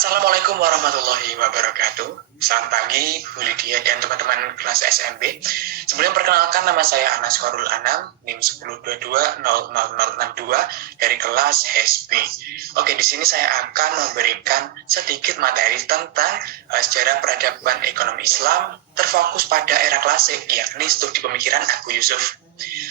Assalamualaikum warahmatullahi wabarakatuh. Selamat pagi, Bu Lydia dan teman-teman kelas SMP. Sebelum perkenalkan, nama saya Anas Korul Anam, NIM 1022000062 dari kelas HSP. Oke, di sini saya akan memberikan sedikit materi tentang sejarah peradaban ekonomi Islam terfokus pada era klasik, yakni studi pemikiran Abu Yusuf.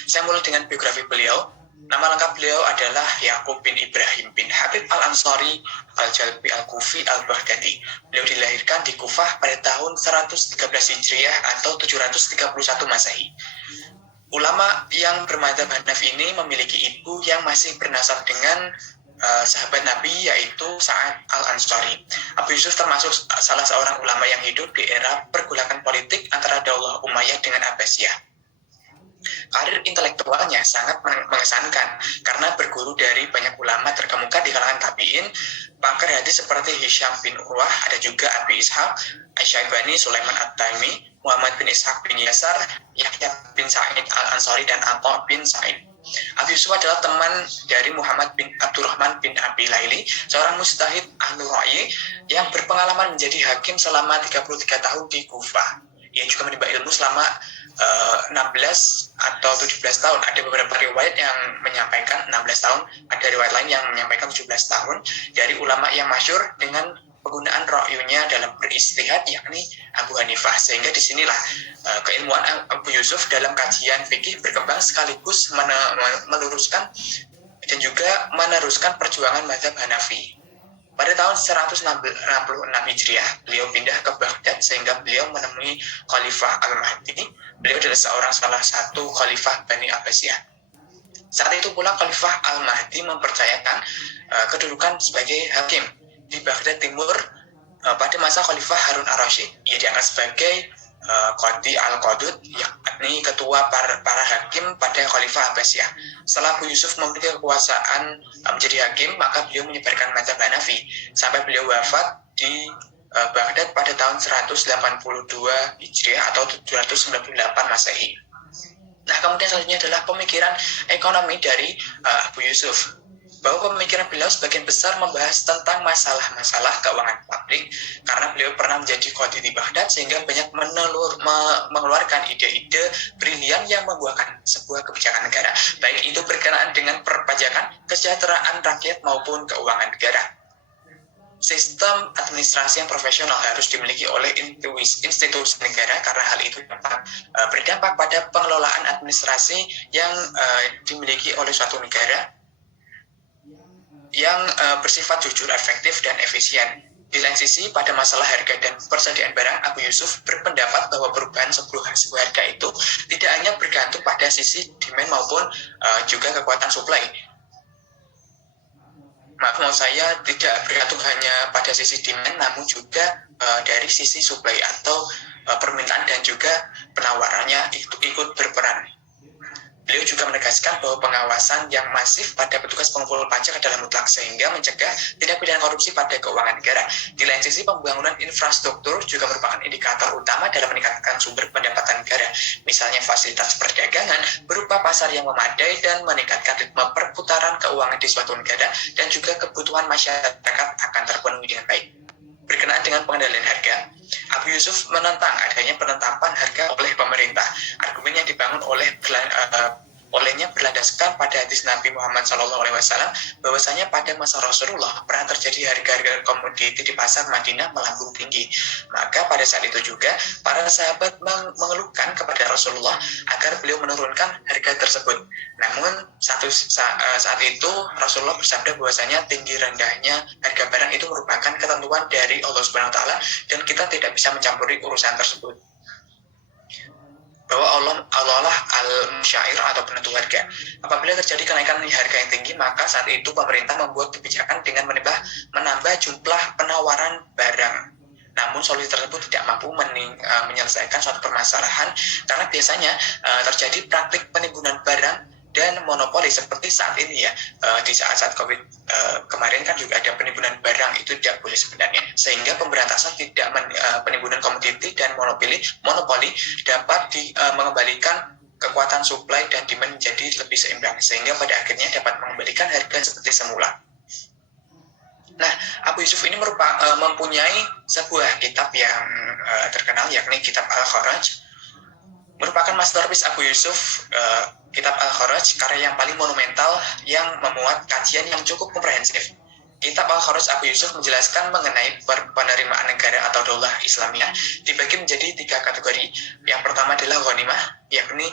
Saya mulai dengan biografi beliau. Nama lengkap beliau adalah Yaqub bin Ibrahim bin Habib Al-Ansari Al-Jalbi Al-Kufi Al-Baghdadi. Beliau dilahirkan di Kufah pada tahun 113 Hijriah atau 731 Masehi. Ulama yang bermadzhab Hanafi ini memiliki ibu yang masih bernasab dengan sahabat Nabi, yaitu Sa'ad Al-Ansari. Abu Yusuf termasuk salah seorang ulama yang hidup di era pergolakan politik antara Daulah Umayyah dengan Abbasiyah. Karir intelektualnya sangat mengesankan karena berguru dari banyak ulama terkemuka di kalangan tabi'in, pakar hadis seperti Hisham bin Urwah, ada juga Abi Ishaq, Asy-Syaibani, Sulaiman At-Taimi, Muhammad bin Ishaq bin Yasar, Yahya bin Sa'id Al-Ansari, dan Atha bin Sa'id. Abu Yusuf adalah teman dari Muhammad bin Abdurrahman bin Abi Laili, seorang mujtahid ahlu ra'yi yang berpengalaman menjadi hakim selama 33 tahun di Kufah. Ia juga menimba ilmu selama 16 atau 17 tahun. Ada beberapa riwayat yang menyampaikan 16 tahun, ada riwayat lain yang menyampaikan 17 tahun dari ulama yang masyhur dengan penggunaan ra'yunya dalam beristihad, yakni Abu Hanifah. Sehingga disinilah keilmuan Abu Yusuf dalam kajian fikih berkembang sekaligus meluruskan dan juga meneruskan perjuangan mazhab Hanafi. Pada tahun 166 Hijriah, beliau pindah ke Baghdad sehingga beliau menemui Khalifah Al-Mahdi. Beliau adalah salah satu Khalifah Bani Abbasiyah. Saat itu pula Khalifah Al-Mahdi mempercayakan kedudukan sebagai hakim di Baghdad Timur pada masa Khalifah Harun Ar-Rasyid. Ia diangkat sebagai Qadi Al-Qadud, yakni ketua para hakim pada Khalifah Abbasiyah. Setelah Abu Yusuf memiliki kekuasaan menjadi hakim, maka beliau menyebarkan mazhab Hanafi sampai beliau wafat di Baghdad pada tahun 182 Hijriah atau 798 Masehi. Nah, kemudian selanjutnya adalah pemikiran ekonomi dari Abu Yusuf, bahwa pemikiran beliau sebagian besar membahas tentang masalah-masalah keuangan publik karena beliau pernah menjadi qadhi di Baghdad sehingga banyak mengeluarkan ide-ide brilian yang membuahkan sebuah kebijakan negara, baik itu berkenaan dengan perpajakan, kesejahteraan rakyat maupun keuangan negara. Sistem administrasi yang profesional harus dimiliki oleh institusi negara karena hal itu dapat berdampak pada pengelolaan administrasi yang dimiliki oleh suatu negara yang bersifat jujur, efektif, dan efisien. Di lain sisi, pada masalah harga dan persediaan barang, Abu Yusuf berpendapat bahwa perubahan sebuah harga itu tidak hanya bergantung pada sisi demand maupun juga kekuatan supply. Maksud saya tidak bergantung hanya pada sisi demand, namun juga dari sisi supply atau permintaan dan juga penawarannya ikut berperan. Beliau juga menegaskan bahwa pengawasan yang masif pada petugas pengumpul pajak adalah mutlak sehingga mencegah tindak pidana korupsi pada keuangan negara. Di lain sisi, pembangunan infrastruktur juga merupakan indikator utama dalam meningkatkan sumber pendapatan negara. Misalnya fasilitas perdagangan berupa pasar yang memadai dan meningkatkan ritme perputaran keuangan di suatu negara, dan juga kebutuhan masyarakat akan terpenuhi dengan baik. Berkenaan dengan pengendalian harga, Abu Yusuf menentang adanya penetapan harga oleh pemerintah. Argumen yang dibangun olehnya berlandaskan pada hadis Nabi Muhammad SAW bahwasanya pada masa Rasulullah pernah terjadi harga-harga komoditi di pasar Madinah melambung tinggi. Maka pada saat itu juga para sahabat mengeluhkan kepada Rasulullah agar beliau menurunkan harga tersebut. Namun saat itu Rasulullah bersabda bahwasanya tinggi rendahnya harga barang itu merupakan ketentuan dari Allah Subhanahu wa taala dan kita tidak bisa mencampuri urusan tersebut. Bahwa Allah lah al-musyair atau penentu harga. Apabila terjadi kenaikan harga yang tinggi, maka saat itu pemerintah membuat kebijakan dengan menambah jumlah penawaran barang. Namun solusi tersebut tidak mampu menyelesaikan suatu permasalahan karena biasanya terjadi praktik penimbunan barang dan monopoli seperti saat ini ya. Di saat-saat COVID kemarin kan juga ada penimbunan barang, itu tidak boleh sebenarnya, sehingga pemberantasan penimbunan komoditi dan monopoli dapat mengembalikan kekuatan supply dan demand menjadi lebih seimbang sehingga pada akhirnya dapat mengembalikan harga seperti semula. Nah, Abu Yusuf ini mempunyai sebuah kitab yang terkenal, yakni kitab Al-Kharaj. Merupakan masterpiece Abu Yusuf. Kitab Al-Kharaj karya yang paling monumental yang memuat kajian yang cukup komprehensif. Kitab Al-Kharaj Abu Yusuf menjelaskan mengenai penerimaan negara atau daulah Islamiyah dibagi menjadi 3 kategori. Yang pertama adalah ghanimah, yakni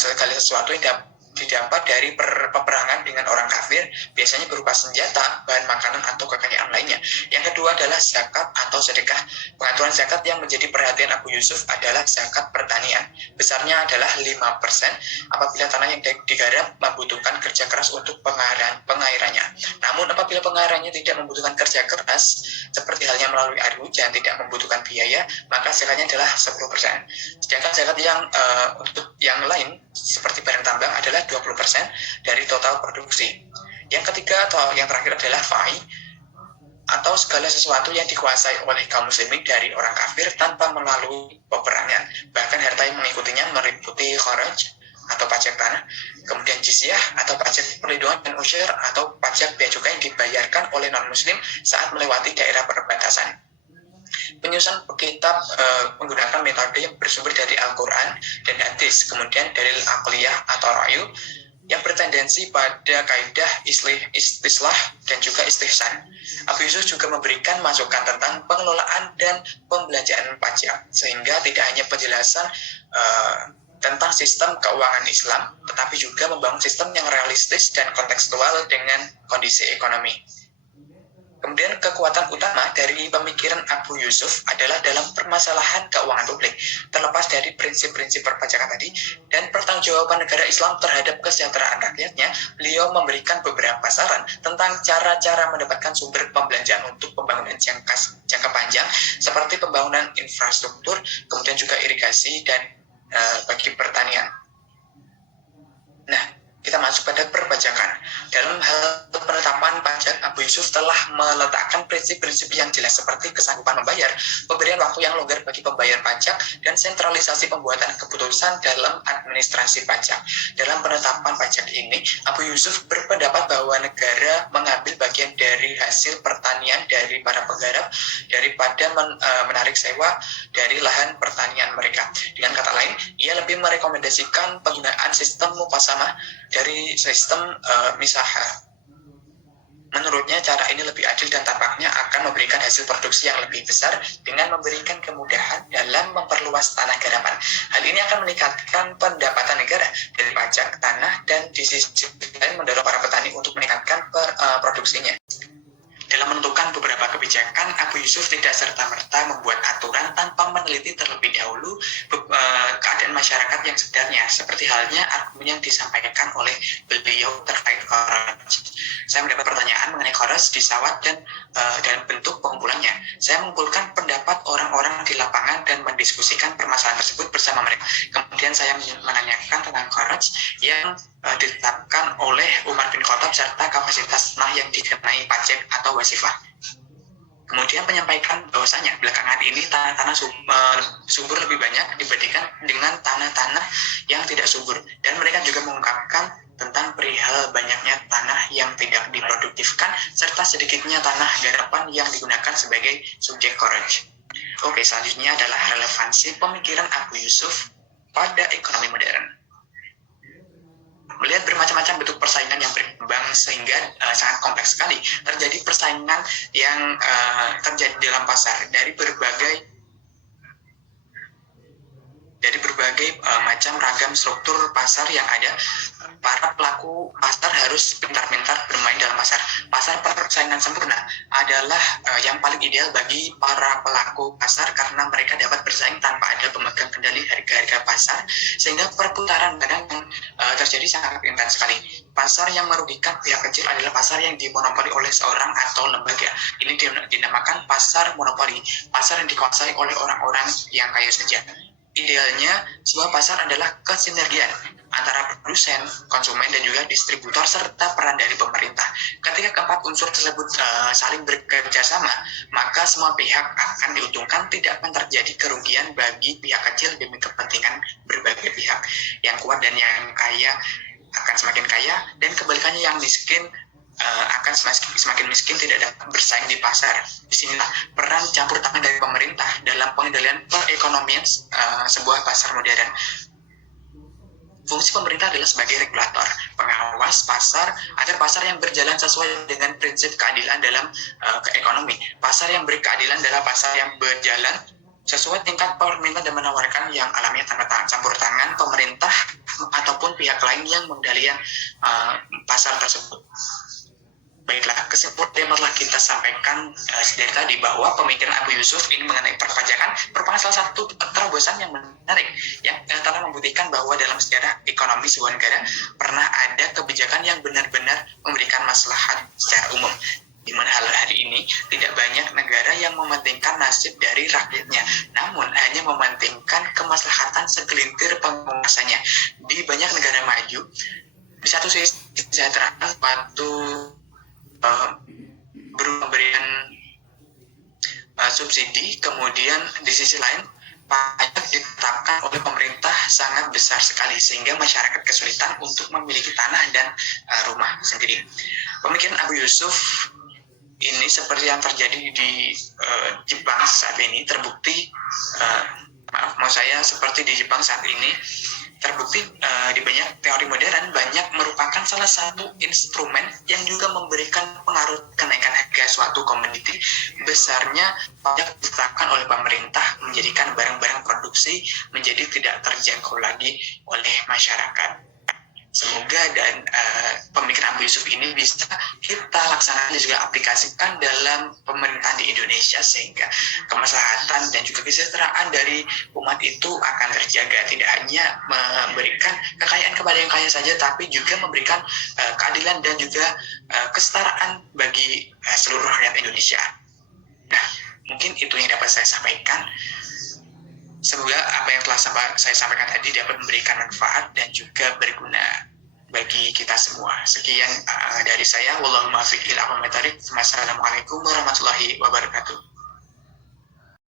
segala sesuatu yang didapat dari peperangan dengan orang kafir, biasanya berupa senjata, bahan makanan, atau kekayaan lainnya. Yang kedua adalah zakat atau sedekah. Pengaturan zakat yang menjadi perhatian Abu Yusuf adalah zakat pertanian. Besarnya adalah 5% apabila tanah yang digarap membutuhkan kerja keras untuk pengairannya. Namun apabila pengairannya tidak membutuhkan kerja keras, seperti halnya melalui air hujan, tidak membutuhkan biaya, maka zakatnya adalah 10%. Sedangkan zakat yang untuk yang lain seperti barang tambang adalah 20% dari total produksi. Yang ketiga atau yang terakhir adalah fai, atau segala sesuatu yang dikuasai oleh kaum muslimin dari orang kafir tanpa melalui peperangan. Bahkan harta yang mengikutinya meliputi kharaj atau pajak tanah, kemudian jizyah atau pajak perlindungan, dan usyur atau pajak bea cukai yang dibayarkan oleh non-muslim saat melewati daerah perbatasan. Penyusun kitab menggunakan metode yang bersumber dari Al-Quran dan hadis, kemudian dalil aqliyah atau rayu yang bertendensi pada kaidah istislah dan juga istihsan. Abu Yusuf juga memberikan masukan tentang pengelolaan dan pembelanjaan pajak, sehingga tidak hanya penjelasan tentang sistem keuangan Islam, tetapi juga membangun sistem yang realistis dan kontekstual dengan kondisi ekonomi. Kemudian kekuatan utama dari pemikiran Abu Yusuf adalah dalam permasalahan keuangan publik, terlepas dari prinsip-prinsip perpajakan tadi dan pertanggungjawaban negara Islam terhadap kesejahteraan rakyatnya. Beliau memberikan beberapa saran tentang cara-cara mendapatkan sumber pembelanjaan untuk pembangunan jangka panjang, seperti pembangunan infrastruktur, kemudian juga irigasi dan bagi pertanian. Nah, kita masuk pada perpajakan. Dalam hal penetapan pajak, Abu Yusuf telah meletakkan prinsip-prinsip yang jelas seperti kesanggupan membayar, pemberian waktu yang longgar bagi pembayar pajak, dan sentralisasi pembuatan keputusan dalam administrasi pajak. Dalam penetapan pajak ini, Abu Yusuf berpendapat bahwa negara mengambil bagian dari hasil pertanian dari para penggarap daripada menarik sewa dari lahan pertanian mereka. Dengan kata lain, ia lebih merekomendasikan penggunaan sistem mupasamah dari sistem misaha. Menurutnya cara ini lebih adil dan tampaknya akan memberikan hasil produksi yang lebih besar dengan memberikan kemudahan dalam memperluas tanah garapan. Hal ini akan meningkatkan pendapatan negara dari pajak tanah dan di sisi lain mendorong para petani untuk meningkatkan produksinya. Dalam menentukan beberapa kebijakan, Abu Yusuf tidak serta-merta membuat aturan tanpa meneliti terlebih dahulu keadaan masyarakat yang sebenarnya, seperti halnya argumen yang disampaikan oleh beliau terkait kharaj. Saya mendapat pertanyaan mengenai kharaj di Sawat dan bentuk pengumpulannya. Saya mengumpulkan pendapat orang-orang di lapangan dan mendiskusikan permasalahan tersebut bersama mereka. Kemudian saya menanyakan tentang kharaj yang ditetapkan oleh Umar bin Khattab serta kapasitas tanah yang dikenai pajak atau wasifah. Kemudian menyampaikan bahwasanya belakangan ini tanah-tanah subur lebih banyak dibandingkan dengan tanah-tanah yang tidak subur, dan mereka juga mengungkapkan tentang perihal banyaknya tanah yang tidak diproduktifkan serta sedikitnya tanah garapan yang digunakan sebagai subjek kharaj. Oke, selanjutnya adalah relevansi pemikiran Abu Yusuf pada ekonomi modern. Melihat bermacam-macam bentuk persaingan yang berkembang sehingga sangat kompleks sekali. Terjadi persaingan yang terjadi dalam pasar dari berbagai macam ragam struktur pasar yang ada. Para pelaku pasar harus pintar-pintar bermain dalam pasar. Pasar persaingan sempurna adalah yang paling ideal bagi para pelaku pasar karena mereka dapat bersaing tanpa ada pemegang kendali harga-harga pasar, sehingga perputaran barang yang terjadi sangat intens sekali. Pasar yang merugikan pihak kecil adalah pasar yang dimonopoli oleh seorang atau lembaga. Ini dinamakan pasar monopoli, pasar yang dikuasai oleh orang-orang yang kaya saja. Idealnya, sebuah pasar adalah kesinergian antara produsen, konsumen, dan juga distributor, serta peran dari pemerintah. Ketika keempat unsur tersebut saling bekerja sama, maka semua pihak akan diuntungkan, tidak akan terjadi kerugian bagi pihak kecil demi kepentingan berbagai pihak. Yang kuat dan yang kaya akan semakin kaya, dan kebalikannya yang miskin akan semakin miskin, tidak dapat bersaing di pasar. Disinilah peran campur tangan dari pemerintah dalam pengendalian perekonomian sebuah pasar modern. Fungsi pemerintah adalah sebagai regulator, pengawas pasar, agar pasar yang berjalan sesuai dengan prinsip keadilan dalam ekonomi. Pasar yang berkeadilan adalah pasar yang berjalan sesuai tingkat permintaan dan menawarkan yang alamiah tanpa campur tangan pemerintah ataupun pihak lain yang mengendalikan pasar tersebut. Baiklah, kesimpulan yang telah kita sampaikan dari tadi bahwa pemikiran Abu Yusuf ini mengenai perpajakan merupakan salah satu terobosan yang menarik yang telah membuktikan bahwa dalam sejarah ekonomi sebuah negara pernah ada kebijakan yang benar-benar memberikan maslahat secara umum. Di mana hari ini tidak banyak negara yang mementingkan nasib dari rakyatnya, namun hanya mementingkan kemaslahatan segelintir penguasanya. Di banyak negara maju, di satu sisi kesejahteraan suatu pemberian subsidi, kemudian di sisi lain pajak ditetapkan oleh pemerintah sangat besar sekali sehingga masyarakat kesulitan untuk memiliki tanah dan rumah sendiri. Pemikiran Abu Yusuf ini seperti yang terjadi di Jepang saat ini terbukti seperti di Jepang saat ini terbukti di banyak teori modern banyak merupakan salah satu instrumen yang juga memberikan pengaruh kenaikan harga suatu komoditi. Besarnya pajak ditetapkan oleh pemerintah menjadikan barang-barang produksi menjadi tidak terjangkau lagi oleh masyarakat. Semoga dan pemikiran Abu Yusuf ini bisa kita laksanakan dan juga aplikasikan dalam pemerintahan di Indonesia sehingga kemaslahatan dan juga kesejahteraan dari umat itu akan terjaga. Tidak hanya memberikan kekayaan kepada yang kaya saja, tapi juga memberikan keadilan dan juga kesetaraan bagi seluruh rakyat Indonesia. Nah, mungkin itu yang dapat saya sampaikan. Semoga apa yang telah saya sampaikan tadi dapat memberikan manfaat dan juga berguna bagi kita semua. Sekian dari saya. Wallahul muwaffiq ila aqwamit thoriq. Wassalamualaikum warahmatullahi wabarakatuh.